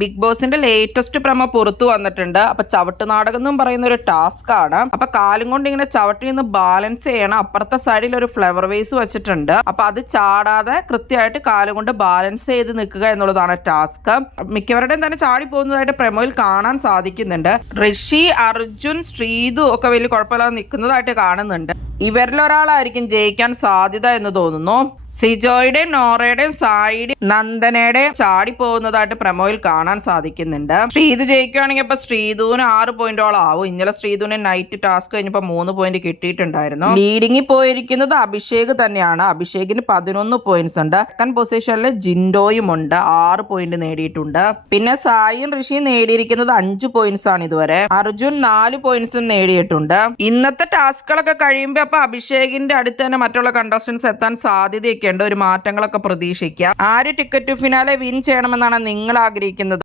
Big ബോസിന്റെ latest promo പുറത്തു വന്നിട്ടുണ്ട്. അപ്പൊ ചവിട്ട് നാടകം എന്നും പറയുന്ന ഒരു ടാസ്ക് ആണ്. അപ്പൊ കാലും കൊണ്ട് ഇങ്ങനെ ചവിട്ടി നിന്ന് ബാലൻസ് ചെയ്യണം. അപ്പുറത്തെ സൈഡിൽ ഒരു ഫ്ലവർ വേസ് വെച്ചിട്ടുണ്ട്. അപ്പൊ അത് ചാടാതെ കൃത്യമായിട്ട് കാലും കൊണ്ട് ബാലൻസ് ചെയ്ത് നിൽക്കുക എന്നുള്ളതാണ് ടാസ്ക്. മിക്കവരുടെയും തന്നെ ചാടി പോകുന്നതായിട്ട് പ്രമോയിൽ കാണാൻ സാധിക്കുന്നുണ്ട്. ഋഷി, അർജുൻ, ശ്രീതു ഒക്കെ വലിയ കുഴപ്പമില്ലാതെ നിൽക്കുന്നതായിട്ട് കാണുന്നുണ്ട്. ഇവരിലൊരാളായിരിക്കും ജയിക്കാൻ സാധ്യത എന്ന് തോന്നുന്നു. സിജോയുടെയും നോറയുടെയും സായിയുടെയും നന്ദനയുടെയും ചാടി പോകുന്നതായിട്ട് പ്രമോയിൽ കാണാൻ സാധിക്കുന്നുണ്ട്. ശ്രീതു ജയിക്കുകയാണെങ്കിൽ ഇപ്പൊ ശ്രീതുവിന് 6 പോയിന്റോളം ആവും. ഇന്നലെ ശ്രീതുവിന് നൈറ്റ് ടാസ്ക് കഴിഞ്ഞപ്പോ 3 പോയിന്റ് കിട്ടിയിട്ടുണ്ടായിരുന്നു. ലീഡിങ്ങിൽ പോയിരിക്കുന്നത് അഭിഷേക് തന്നെയാണ്. അഭിഷേകിന് 11 പോയിന്റ്സ് ഉണ്ട്. സെക്കൻഡ് പൊസിഷനിൽ ജിൻഡോയും ഉണ്ട്, 6 പോയിന്റ് നേടിയിട്ടുണ്ട്. പിന്നെ സായിയും ഋഷിയും നേടിയിരിക്കുന്നത് 5 പോയിന്റ്സ് ആണ് ഇതുവരെ. അർജുൻ 4 പോയിന്റ്സും നേടിയിട്ടുണ്ട്. ഇന്നത്തെ ടാസ്കുകളൊക്കെ കഴിയുമ്പോൾ അപ്പൊ അഭിഷേകിന്റെ അടുത്ത് തന്നെ മറ്റുള്ള കണ്ടസ്റ്റൻസ് എത്താൻ സാധ്യതയൊക്കെ ഉണ്ട്. ഒരു മാറ്റങ്ങളൊക്കെ പ്രതീക്ഷിക്കാം. ആര് ടിക്കറ്റ് ടു ഫിനാലെ വിൻ ചെയ്യണമെന്നാണ് നിങ്ങൾ ആഗ്രഹിക്കുന്നത്?